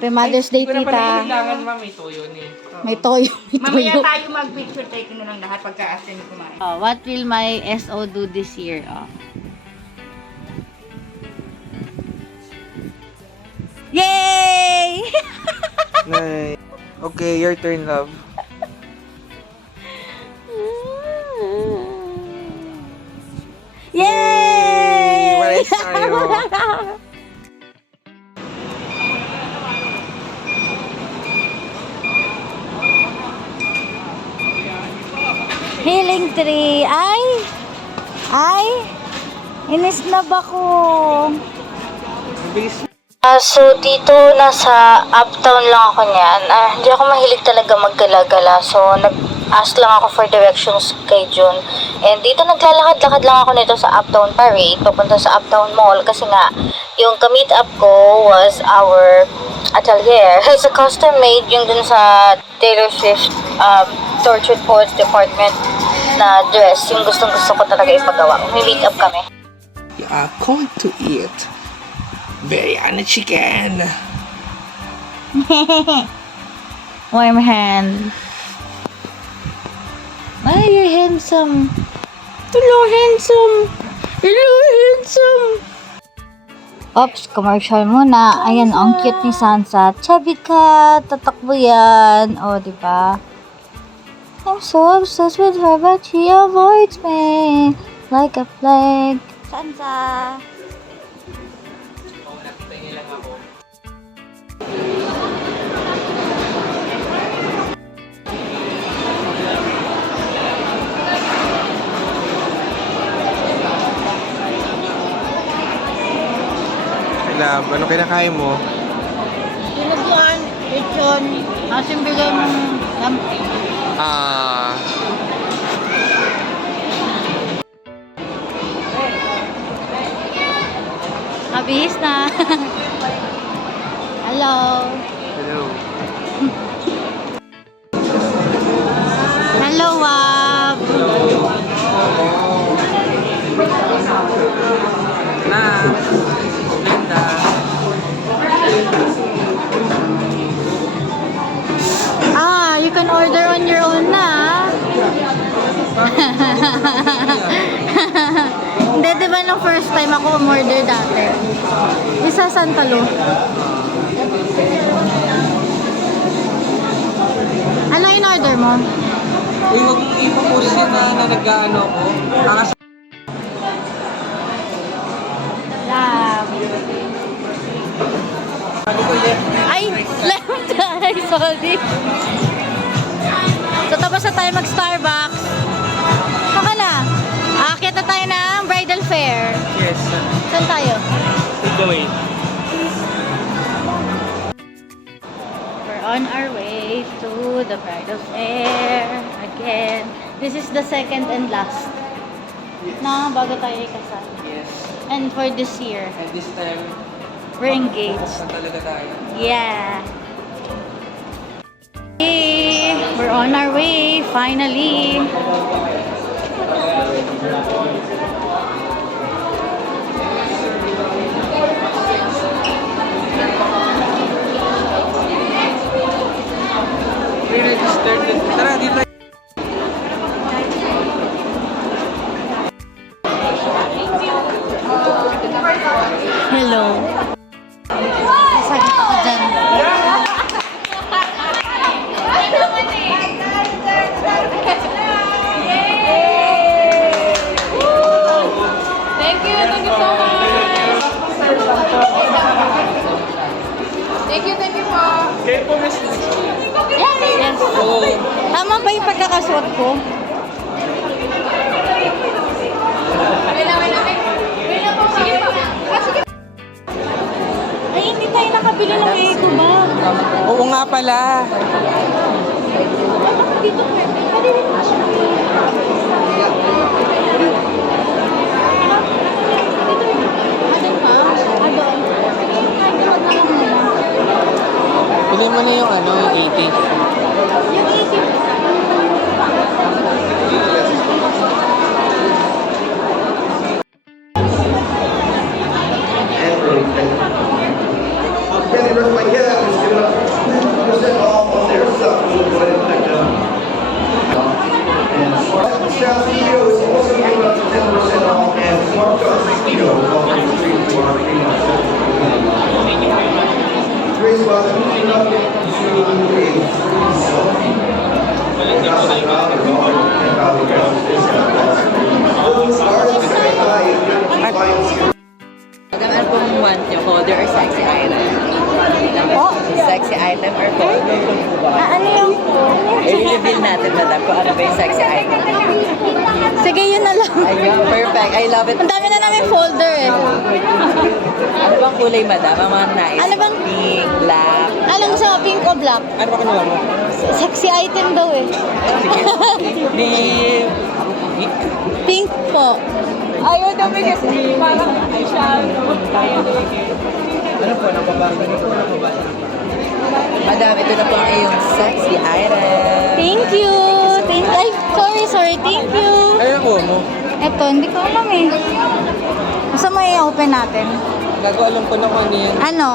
Happy Mother's Day, Hindi ko naman tita. kailangan, ma'am. May toyo ni. May toyo, may Mamaya toyo. tayo mag-picture taking na lang lahat pagka-after ni kumain. Oh, what will my SO do this year? Oh. Yay! Nice. Okay, your turn, love. Yay! Walis tayo. Healing tree. Ay, inisnab ako. Bilis. So, dito, nasa uptown lang ako niyan. Hindi ako mahilig talaga maggala-gala. So, nag-ask lang ako for directions kay Jun. And dito, naglalakad-lakad lang ako nito sa Uptown Parade, papunta sa Uptown Mall. Kasi nga, yung ka-meet up ko was our atelier. It's a custom-made yung dun sa Taylor Swift Tortured Poets Department na dress. Yung gustong-gusto ko talaga ipagawa. May meet up kami. You are going to eat biryani chicken. Warm hand. Ay, you're handsome. Hello, handsome. Hello, handsome. Ops, commercial muna. Ayan, ang cute ni Sansa. Chubby cat. Tatakbo yan. O, diba? I'm so obsessed with her, but she avoids me like a plague. Sansa. Love, ano kinakain mo? Sinubuan, lechon. Asin bigay mong dumpling. Mabihis na. Hello. Hello. Hello, Wab. Na. Ganda. You can order on your own na. Hindi, diba nung first time ako umorder dati? Isa Santalo. Ano in-order mo? Uy, huwag mong ipapost yun na nag-ano ko. Love. Ay, left eye, sorry. So, tapos na tayo mag-Starbucks. Saka na. Aakyat na tayo ng bridal fair. Yes. Saan tayo? Take away. We're on our way to the bridal fair again. This is the second and last. Na, bago tayo ikasal. Yes. And for this year, And this time, we're engaged. saan talaga tayo? Yeah. Hey, we're on our way, finally. Pre-registered. Tara, dito. Hello. Sakit ako dyan. Thank you so much. Thank you po. Kayo po, Miss. Yes. Tama ba yung pagkakasuot ko? Wait lang po. Sige po. Sige. Ay, hindi tayo nakabili ng A2 ba? Oo nga pala. Dito pwede. Pwede rin mo siya. Adon pa? Adon. Kahit doon na lang muna. Pili mo na yung ano, yung 80. Yung 80. Then it was my hair, 10% off on their stuff. So go ahead and check them out. And Smart Shell CEO is also giving up to 10% off, and Smart Shell CEO is offering free to our premium. Today's welcome to a free selfie. $1,000 off, $10,000 discount. Stars, Ano pong want nyo? Folder or sexy item? Oh, Sexy item or folder? ano yung... I-reveal natin, madam, kung ano ba yung sexy item. Sige, yun na lang. Ayun, perfect. I love it. Ang dami na namin folder eh. Ano bang kulay, madam? Ang mga nice. Ano bang- Pink, black. Anong sa pink o black? Ano ba kinuha mo? Sexy item daw eh. Sige. Di... Pink? Pink po. Ayaw daw may kasi parang eyeshadow. Ano po? Napabasa niyo po? Napabasa. Madam, ito na po ang iyong sexy item. Thank you. Ay, sorry. Thank you. Ano po mo? Eto, hindi ko alam eh. Gusto mo i-open natin? Gago, alam ko na kung ano yan. Ano?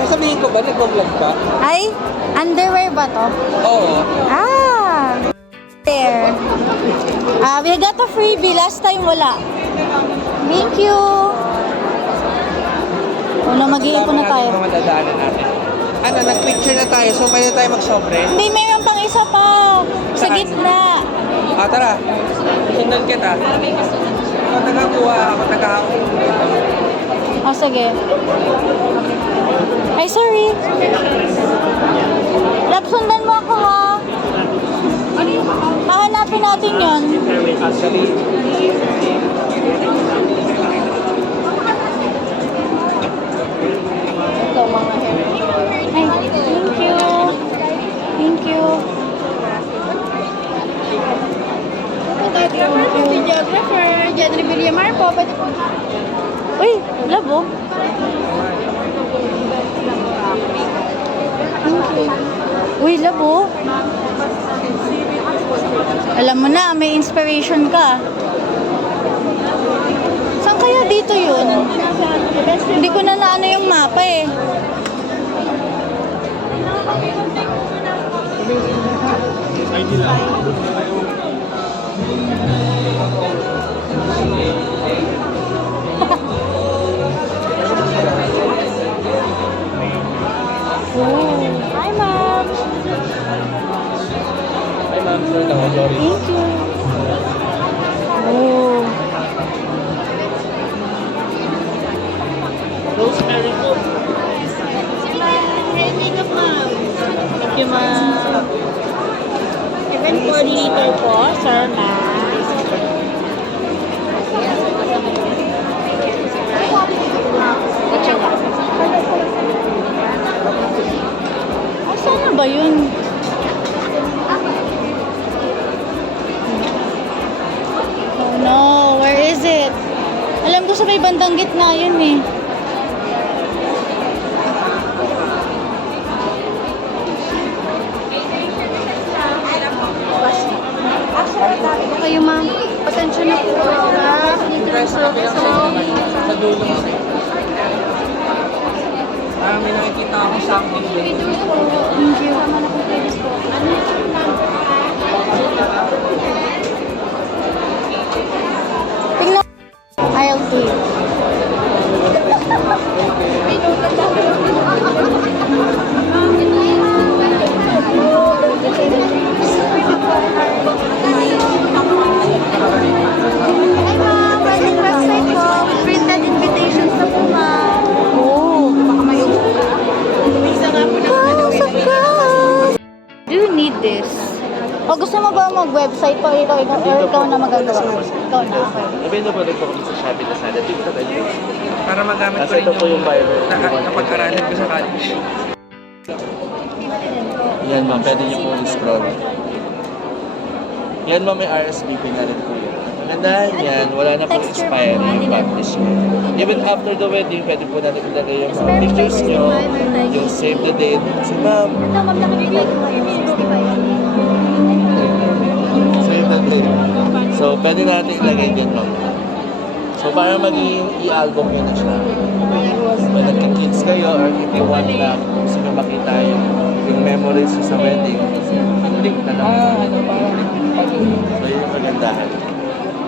Sasabihin ko ba? Nag-vlog ba? Ay, underwear ba to? Oo. Ah! There. We got a freebie. Last time wala. Thank you. Una, mag-iipon na tayo. Mga dadaanan natin. Ano, nag-picture na tayo, so pwede tayo mag-sobre. Hindi, mayroon pang isa pa. Sa Saan? gitna. Tara. Sundan kita. Ako nagakuha, ako nag-ahapon. Oh, sige. Ay, sorry. Lab, sundan mo ako, ha? Hahanapin natin yun. Ito, mga hair. Ay, thank you. Thank you. Photographer, videographer, Jenny Villamar po. Uy, labo. Uy, labo. Alam mo na, may inspiration ka. Saan kaya dito yun? Hindi ko na naano yung mapa eh. Hi, ma'am. Ay, ma'am, sir, sorry. Thank you. Oh. Rosemary po. Hair makeup, ma'am. Thank you, ma'am. 740 liter po, sir, ma'am. Oh, saan na ba yun? Oh no, where is it? Alam ko sa may bandang gitna yun eh. Kayo, ma'am. Pasensya na po. Sa dulo mo. May nakikita ako something doon. Thank you. Tingnan. I'll do it. Hi, ma'am. Pwedeng website ko. Printed invitations na po, ma'am. Oh. Do you need this? O gusto mo ba mag-website pa ikaw or ikaw na magagawa? Ikaw na, okay. Available rin po kami sa Shopee Lazada. TikTok and Facebook. Para magamit ko Nasa rin ito po yung Viber. napag-aralan ko sa college. Yan ma'am, pwede niyo po i-scroll. Yan ma'am, may RSVP na rin po yun. Magandaan yan, wala na pong expiry yung baptism. Even after the wedding, pwede po natin ilagay yung mga pictures nyo, yung save the date. So ma'am, save the date. So pwede natin ilagay dyan ma'am. So para maging i-album nyo na siya. Kung nagka-kids kayo or if you want na gusto nyo makita yung yung memories sa wedding. Kasi link na lang. Parang pag-uwi. So yun yung kagandahan.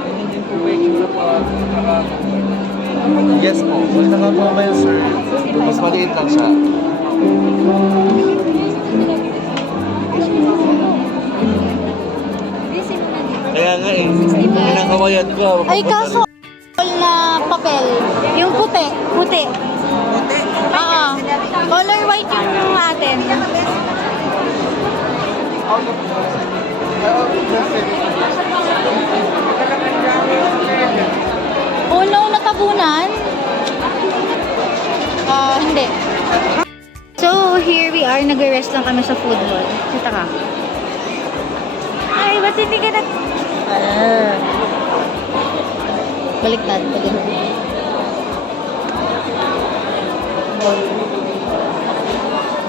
Ganyan din po ba yung tsura po Yes po. Pag naka-mobile sir, mas maliit lang siya. Kaya nga eh, pinakawayan ko. Ay, kaso na papel. Yung puti. Puti. Puti? Oo. Color white yung atin. Uno natabunan? Hindi. So, here we are. Nag-rest lang kami sa food hall. Kita ka. Ay, ba't hindi ka na... Baliktad.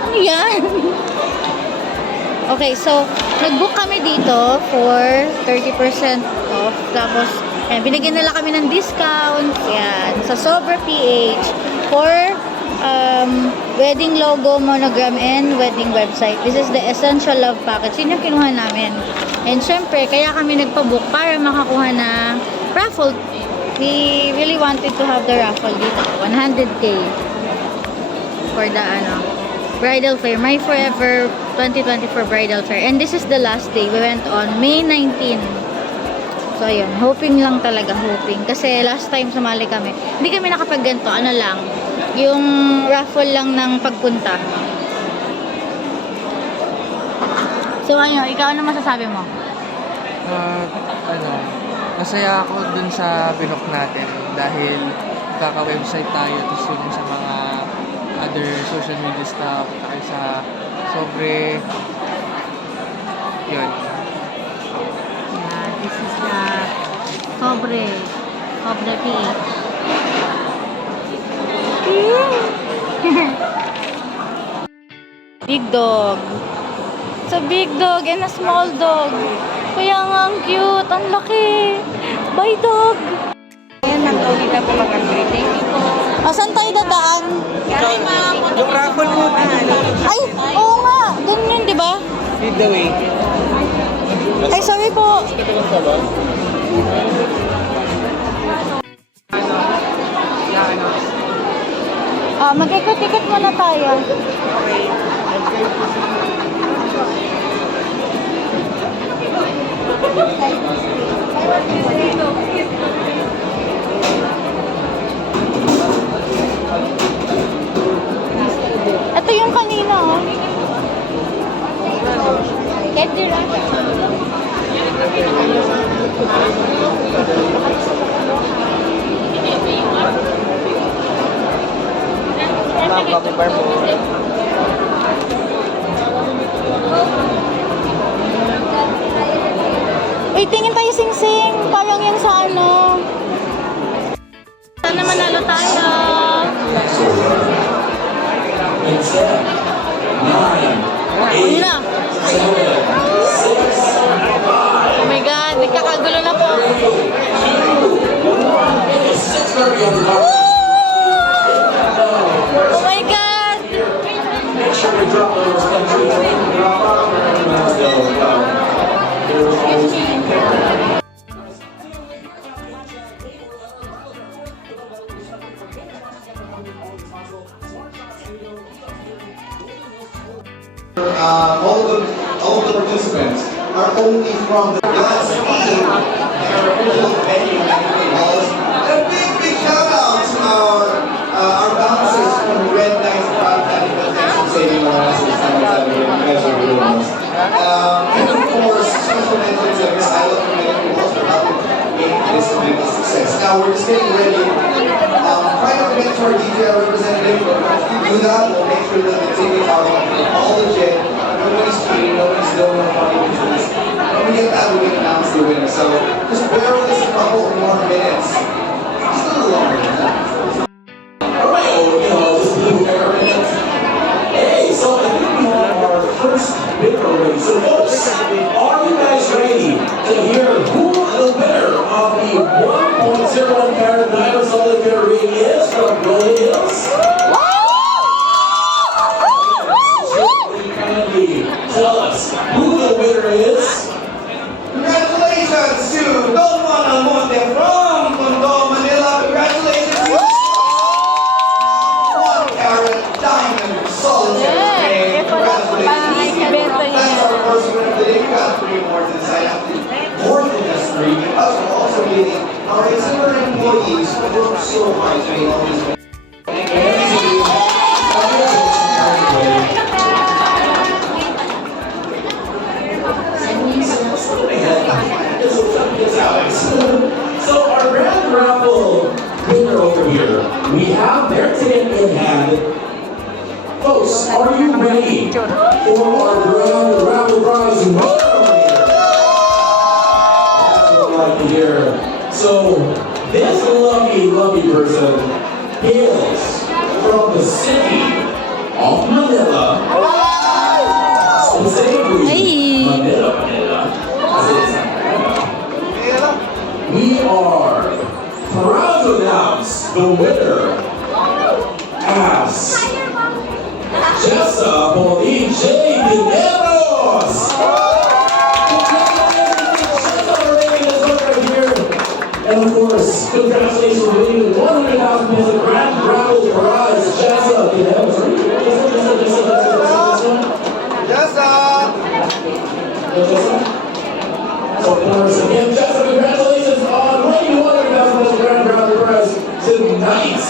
Ano yan? Okay, so, nag-book kami dito for 30% off. Tapos, binigyan nila kami ng discount. Yan. Sa Sobra PH for wedding logo, monogram, and wedding website. This is the Essential Love Package. Yun yung kinuha namin. And syempre, kaya kami nagpa-book para makakuha na raffle. We really wanted to have the raffle dito. 100K for the bridal fair. My Forever 2024 bridal fair. And this is the last day. We went on May 19. So, ayun. Hoping lang talaga. Hoping. Kasi last time sumali kami. Hindi kami nakapagganto. Ano lang. Yung raffle lang ng pagpunta. So, ayun. Ikaw ano masasabi mo? Masaya ako dun sa binook natin dahil kaka-website tayo tapos yung sa mga other social media stuff ay sa sobre yun. Yeah, this is the Sobre PH. Big dog. It's a big dog and a small dog. Kaya nga ang cute. Ang laki. Bye, dog. Ayan, nagkakita po mag-agree. Thank you po. Saan tayo dadaan? Yung raffle mo, Ay, oo nga. Doon yun, di ba? lead the way. Ay, sorry po. Mag-ikot-ikot muna tayo. Ito yung kanina, oh. Get the Coffee bar po. Uy, tingin tayo sing-sing. Parang yung sa ano. Sana manalo tayo. Yun na. Oh my God, nagkakagulo na po. Oh my God! Make sure to drop those countries. All of the participants are only from the last team. And a big shout out to our bouncers from Red Knights Broadcast Protection Stadium. You guys are really nice. And of course, special mention to Miss Isla Committee who also helped make this event a success. Now we're just getting ready. Prior to get to our DJI representative, if you do that, we'll make sure that the tickets are all legit. Nobody's cheating, nobody's doing no funny business. When we get that, we can announce the winner. So just bear with us a couple more minutes. Just a little longer than that. Alright, just a little minute. Hey, so I think we have our first winner already. So folks, are you guys ready to hear who the winner of the 1.01 carat diamond solitaire ring is from Golden Hills? so much. I always So our grand raffle winner over here, we have their ticket in hand. Folks, are you ready for our grand raffle prize winner over here? That's what I like to hear. So this lucky person hails from the city of Manila. Specifically, Manila. We are proud to announce the winner as Jessa Pauline J. Dineros. And of course, congratulations on winning the 100,000 peso grand raffle prize, Jessa Dineros. Are you here? Jessa? So, of course, again, Jessa, congratulations on winning the 100,000 peso grand raffle prize tonight.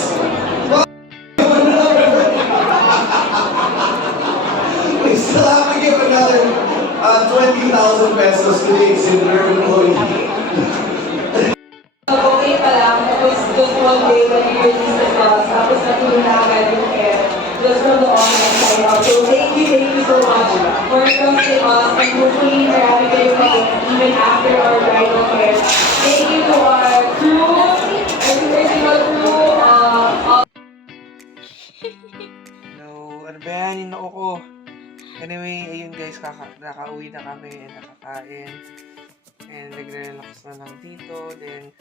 We still have to give another 20,000 pesos to the exhibitor employee. Okay pa lang, tapos just one day when you release the class, tapos natulong na agad yung hair just from the online side out. So thank you so much for trusting us and hopefully marami kayo even after our bridal hair. Thank you to our crew, every personal crew, No, ano ba yan? Yung ko. Anyway, ayun guys, nakauwi na kami and nakakain. And nagre-relax na lang dito. Then,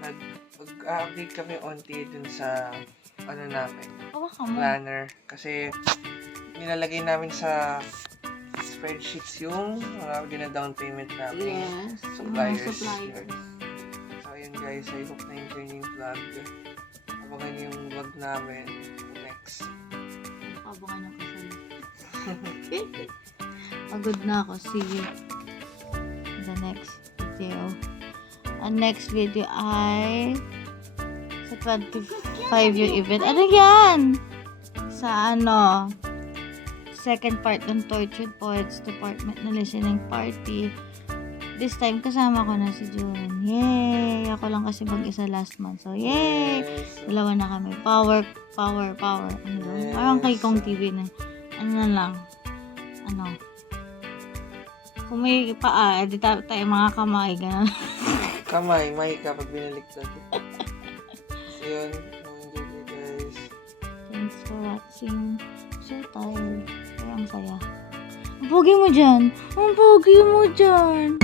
mag-update kami onti dun sa namin, planner. Kasi, nilalagay namin sa spreadsheets yung gina-down payment namin. Yes. Suppliers. So, ayun guys, I hope na-enjoy niyo yung vlog. Abangan yung vlog namin next. Abangan yung kasal. Pagod na ako. See you in the next video. Ang next video ay sa 25 yung event. Ano yan? Sa second part ng Tortured Poets Department na listening party. This time, kasama ko na si June. Yay! Ako lang kasi mag-isa last month. So, yay! Dalawa na kami. Power. Ano ba? Parang kay Kong TV na. Ano na lang. Kung may paa, di tayo mga kamay. Ganun. Kamay, may kapag binaligtad. So, yun. Enjoy you guys. Thanks for watching. So tired. Pero ang saya. Ang pogi mo dyan.